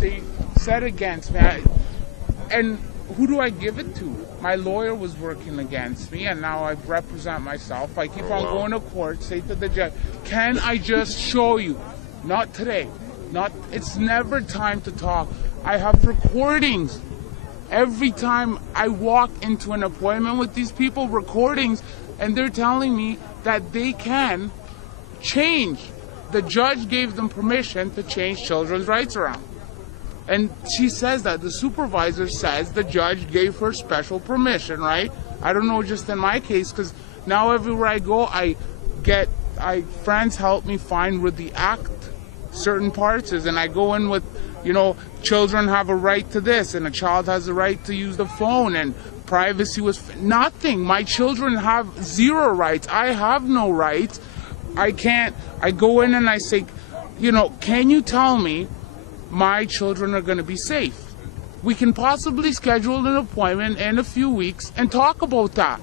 they said against me. And who do I give it to? My lawyer was working against me, and now I represent myself. I keep on going to court, say to the judge, can I just show you? Not today. It's never time to talk. I have recordings. Every time I walk into an appointment with these people, recordings, and they're telling me that they can change. The judge gave them permission to change children's rights around. And she says that, the supervisor says the judge gave her special permission, right? I don't know just in my case, because now everywhere I go, friends help me find where the act certain parts is, and I go in with, children have a right to this, and a child has a right to use the phone, and privacy was nothing. My children have zero rights. I have no rights. I go in and I say, can you tell me my children are going to be safe? We can possibly schedule an appointment in a few weeks and talk about that.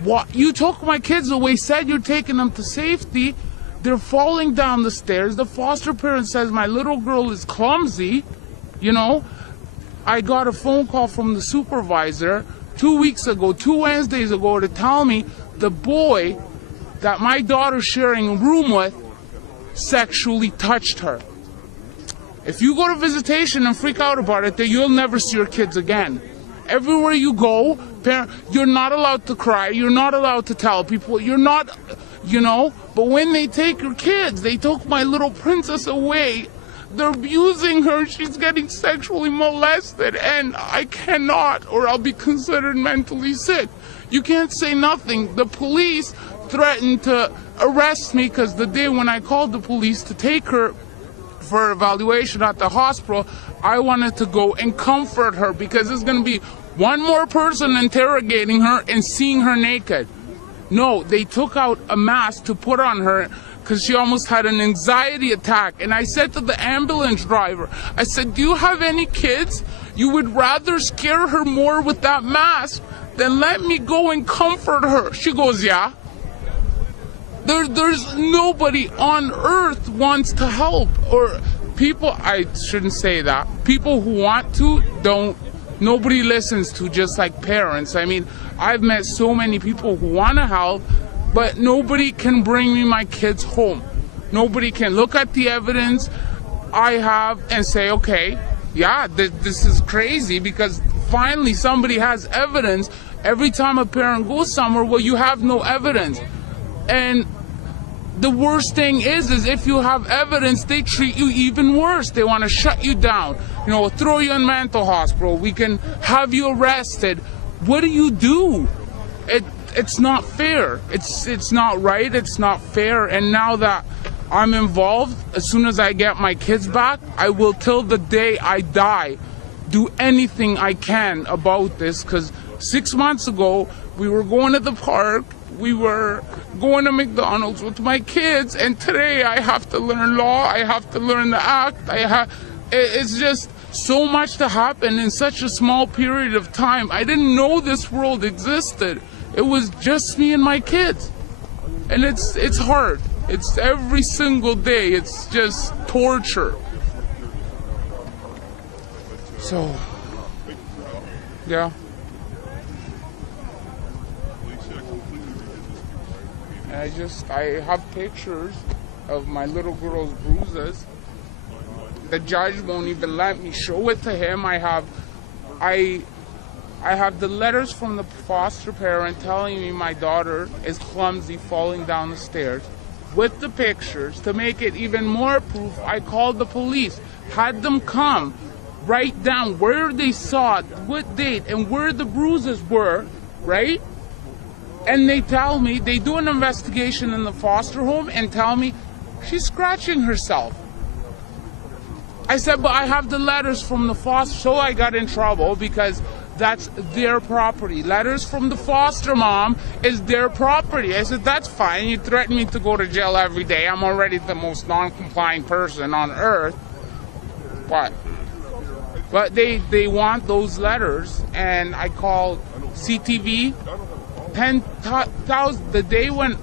What? You took my kids away, said you're taking them to safety. They're falling down the stairs. The foster parent says my little girl is clumsy. I got a phone call from the supervisor 2 weeks ago, 2 Wednesdays ago, to tell me the boy that my daughter's sharing a room with sexually touched her. If you go to visitation and freak out about it, then you'll never see your kids again. Everywhere you go, you're not allowed to cry. You're not allowed to tell people. You're not, But when they take your kids, they took my little princess away. They're abusing her. She's getting sexually molested. And I cannot, or I'll be considered mentally sick. You can't say nothing. The police threatened to arrest me because the day when I called the police to take her for evaluation at the hospital, I wanted to go and comfort her because there's going to be one more person interrogating her and seeing her naked. No, they took out a mask to put on her because she almost had an anxiety attack. And I said to the ambulance driver, I said, do you have any kids? You would rather scare her more with that mask than let me go and comfort her. She goes, yeah. There's nobody on earth wants to help, or people, I shouldn't say that, people who want to don't, nobody listens to, just like parents. I mean, I've met so many people who want to help, but nobody can bring me my kids home. Nobody can look at the evidence I have and say, okay, yeah, this is crazy, because finally somebody has evidence. Every time a parent goes somewhere, well, you have no evidence. And the worst thing is if you have evidence, they treat you even worse. They want to shut you down, throw you in mental hospital. We can have you arrested. What do? It's not fair. It's not right. It's not fair. And now that I'm involved, as soon as I get my kids back, I will, till the day I die, do anything I can about this. Because 6 months ago, we were going to the park. We were going to McDonald's with my kids, and today I have to learn law, I have to learn the act, it's just so much to happen in such a small period of time. I didn't know this world existed. It was just me and my kids. And it's hard. It's every single day. It's just torture. So, yeah. I have pictures of my little girl's bruises. The judge won't even let me show it to him. I have the letters from the foster parent telling me my daughter is clumsy, falling down the stairs. With the pictures, to make it even more proof, I called the police, had them come, write down where they saw it, what date, and where the bruises were, right? And they tell me, they do an investigation in the foster home and tell me she's scratching herself. I said, but I have the letters from the foster, so I got in trouble because that's their property. Letters from the foster mom is their property. I said, that's fine. You threaten me to go to jail every day. I'm already the most non-compliant person on earth. But they want those letters, and I called CTV. 10,000 the day when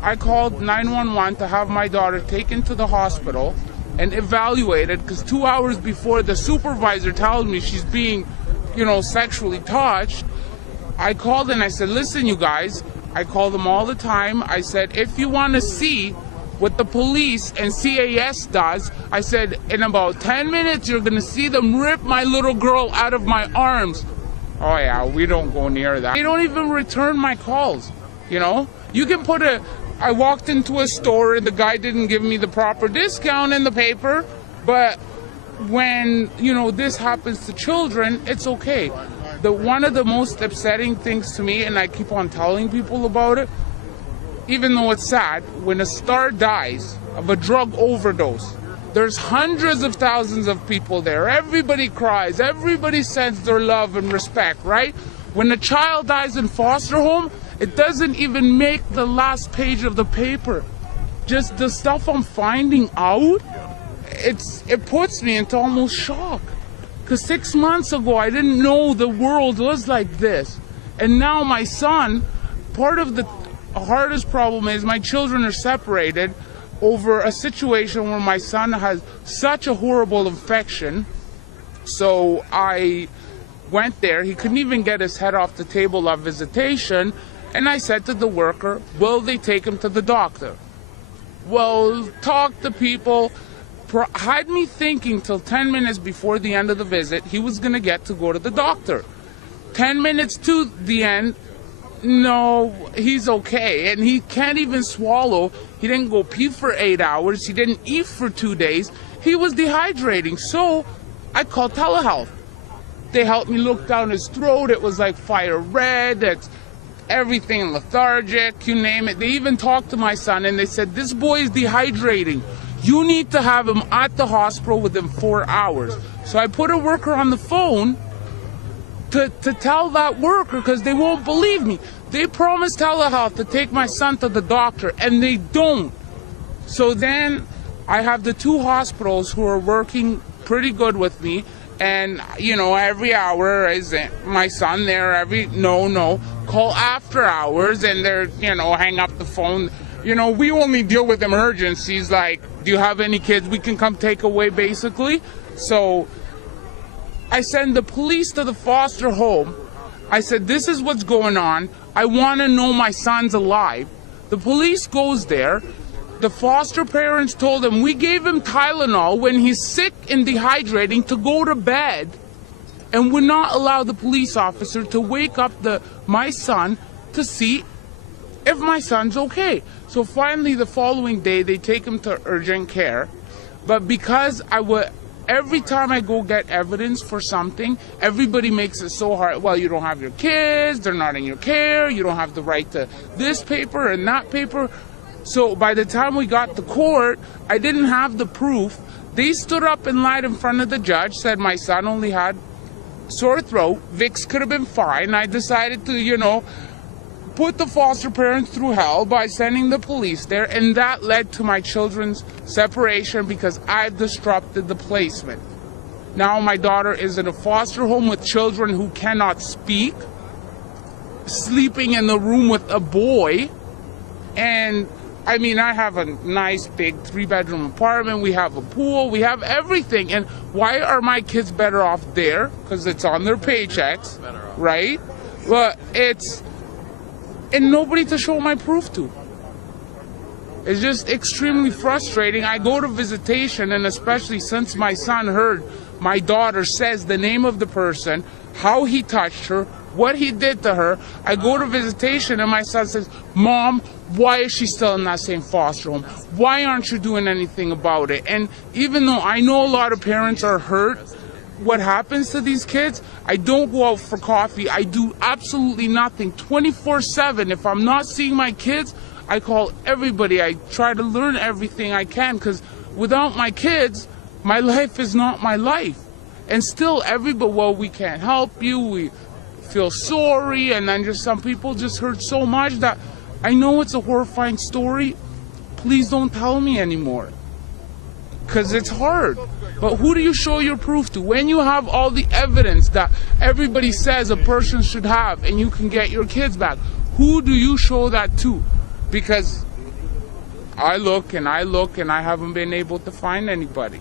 I called 911 to have my daughter taken to the hospital, and evaluated, because 2 hours before the supervisor tells me she's being, sexually touched, I called and I said, listen, you guys, I call them all the time. I said, if you want to see what the police and CAS does, I said, in about 10 minutes, you're going to see them rip my little girl out of my arms. Oh yeah, we don't go near that. They don't even return my calls, You can put I walked into a store and the guy didn't give me the proper discount in the paper, but when, this happens to children, it's okay. One of the most upsetting things to me, and I keep on telling people about it, even though it's sad, when a star dies of a drug overdose, there's hundreds of thousands of people there. Everybody cries. Everybody sends their love and respect, right? When a child dies in foster home, it doesn't even make the last page of the paper. Just the stuff I'm finding out, it puts me into almost shock. Because 6 months ago, I didn't know the world was like this. And now my son, part of the hardest problem is my children are separated over a situation where my son has such a horrible infection. So I went there. He couldn't even get his head off the table of visitation. And I said to the worker, will they take him to the doctor? Well, talk to people. Had me thinking till 10 minutes before the end of the visit, he was going to get to go to the doctor. 10 minutes to the end, no, he's okay. And he can't even swallow. He didn't go pee for 8 hours. He didn't eat for 2 days. He was dehydrating. So I called telehealth. They helped me look down his throat. It was like fire red. It's everything lethargic, you name it. They even talked to my son and they said, this boy is dehydrating. You need to have him at the hospital within 4 hours. So I put a worker on the phone to tell that worker, because they won't believe me. They promised telehealth to take my son to the doctor, and they don't. So then I have the 2 hospitals who are working pretty good with me. And, every hour is my son there, call after hours, and they're, hang up the phone. We only deal with emergencies, like, do you have any kids we can come take away, basically? So I send the police to the foster home. I said, this is what's going on. I want to know my son's alive. The police goes there. The foster parents told him, we gave him Tylenol when he's sick and dehydrating to go to bed, and would not allow the police officer to wake up my son to see if my son's okay. So finally, the following day, they take him to urgent care. But because every time I go get evidence for something, everybody makes it so hard. Well, you don't have your kids, they're not in your care, you don't have the right to this paper and that paper. So by the time we got to court, I didn't have the proof. They stood up and lied in front of the judge, said my son only had sore throat. Vicks could have been fine. I decided to, put the foster parents through hell by sending the police there, and that led to my children's separation because I've disrupted the placement. Now my daughter is in a foster home with children who cannot speak, sleeping in the room with a boy, and I have a nice big 3-bedroom apartment, we have a pool, we have everything, and why are my kids better off there? Because it's on their paychecks, right? But and nobody to show my proof to. It's just extremely frustrating. I go to visitation, and especially since my son heard my daughter says the name of the person, how he touched her, what he did to her, I go to visitation and my son says, Mom, why is she still in that same foster home? Why aren't you doing anything about it? And even though I know a lot of parents are hurt, what happens to these kids, I don't go out for coffee. I do absolutely nothing. 24/7. If I'm not seeing my kids, I call everybody. I try to learn everything I can, because without my kids, my life is not my life. And still everybody, well, we can't help you. We feel sorry. And then just some people just hurt so much that I know it's a horrifying story. Please don't tell me anymore, because it's hard. But who do you show your proof to? When you have all the evidence that everybody says a person should have and you can get your kids back, who do you show that to? Because I look and I haven't been able to find anybody.